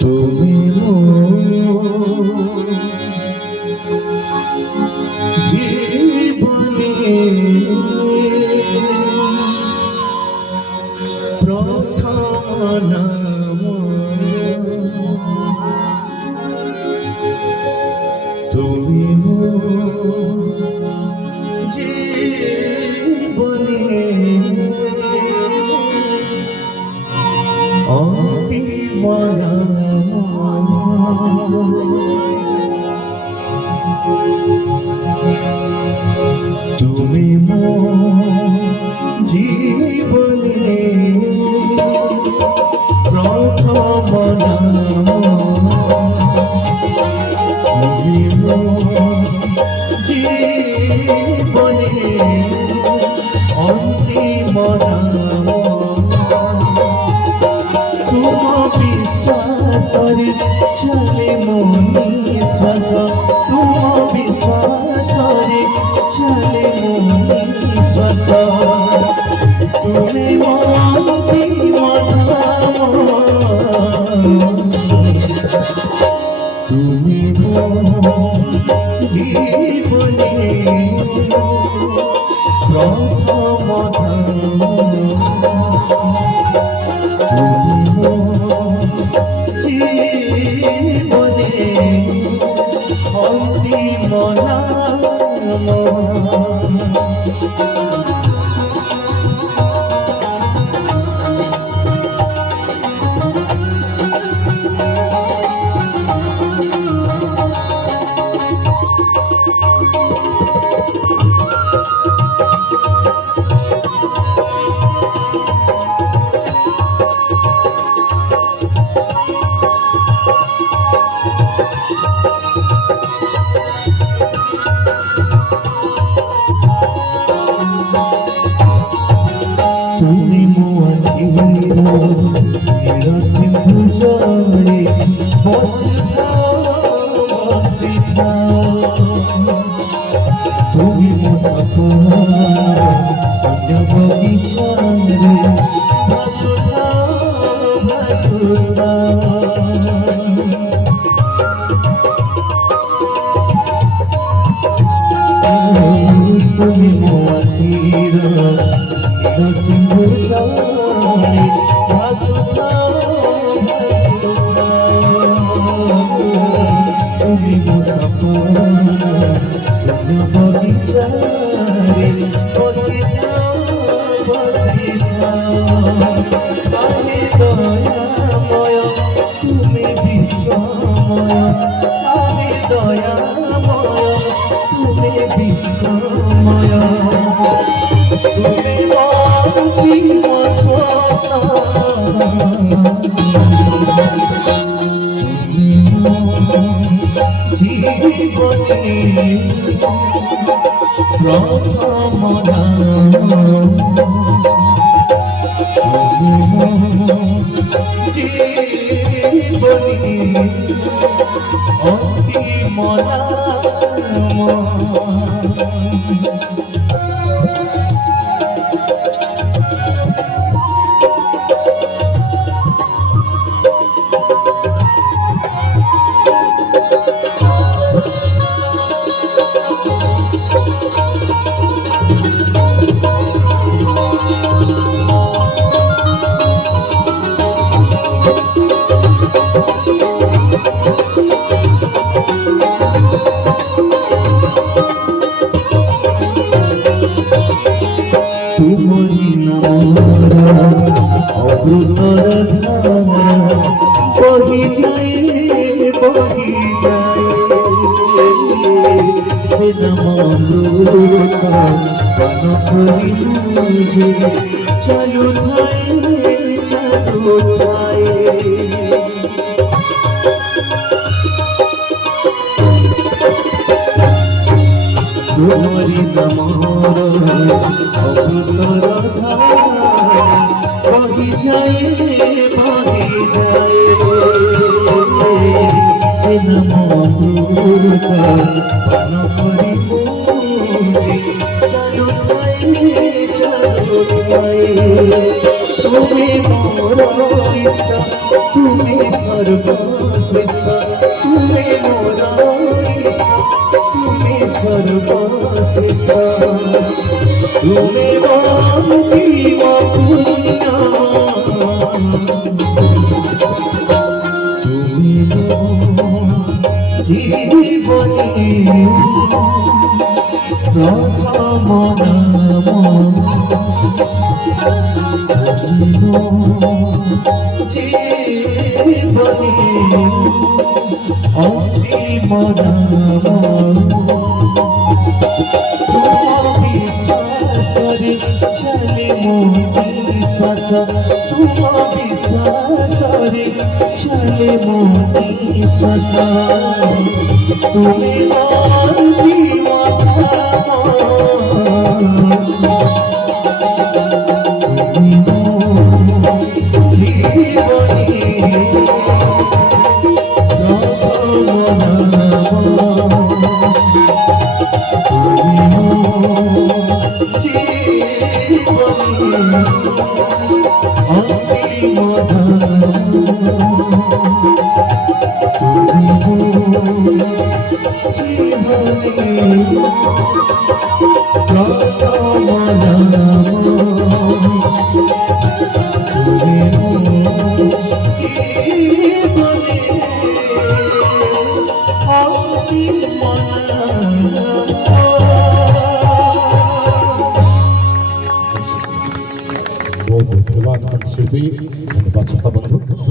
তুমি জীবনে প্রথম নাম, তুমি জীবনে অন্তিম নাম। তুমি জীবনে প্রথম নাম, তুমি জীবনে অন্তিম নাম। তুম বিশ্বাসরে চলে মন নিঃশ্বাস, তুম বিশ্বাসরে চলে মন নিঃশ্বাস। তুমি অন্তিম নাম, তুমি জীবনে প্রথম নাম, জীবনে অন্তিম নাম। তুমি মোর সিন্ধু জলে বসিথা, তুমি মো সপন বগিচারে ভাসুথা ভাসুথা। তুমি মো আখির সিন্ধু জলে ভাসুথা ভাসুথা, তুমি মো সপন বগিচারে বসিথা বসিথা। কাহে দয়াময় তুমি বিশ্বময়, কাহে দয়াময় তুমি বিশ্বময়। তুমি অন্তিম সত্তা, তুমি জীবনে প্রথম নাম, তুমি জীবনে অন্তিম নাম। তুমরি নামরা অমৃতর ধারা বহি যায় বহি যায়, সে নামৃত পান করি বুঝে চালু ঠায়। তুমরি নামর অমৃতর ধারা বহি যায় সে নামৃত পান করি বুঝে চালু ঠায়। তুমি মোর ইচ্ছা তুমি সর্বশ্রেষ্ঠ তুমি মোর ইচ্ছা তুমি সর্বশ্রেষ্ঠ তুমি অন্তিম পুণ্য তুমি জীবনে প্রথম নাম জীবনে অন্তিম নাম বিশ্বাসরে চলে মোর শ্বাস তুম বিশ্বাসরে চলে মোর শ্বাস তুমি অন্তিম बहुत धन्यवाद शिल्पी, धन्यवाद श्रोता बंधु।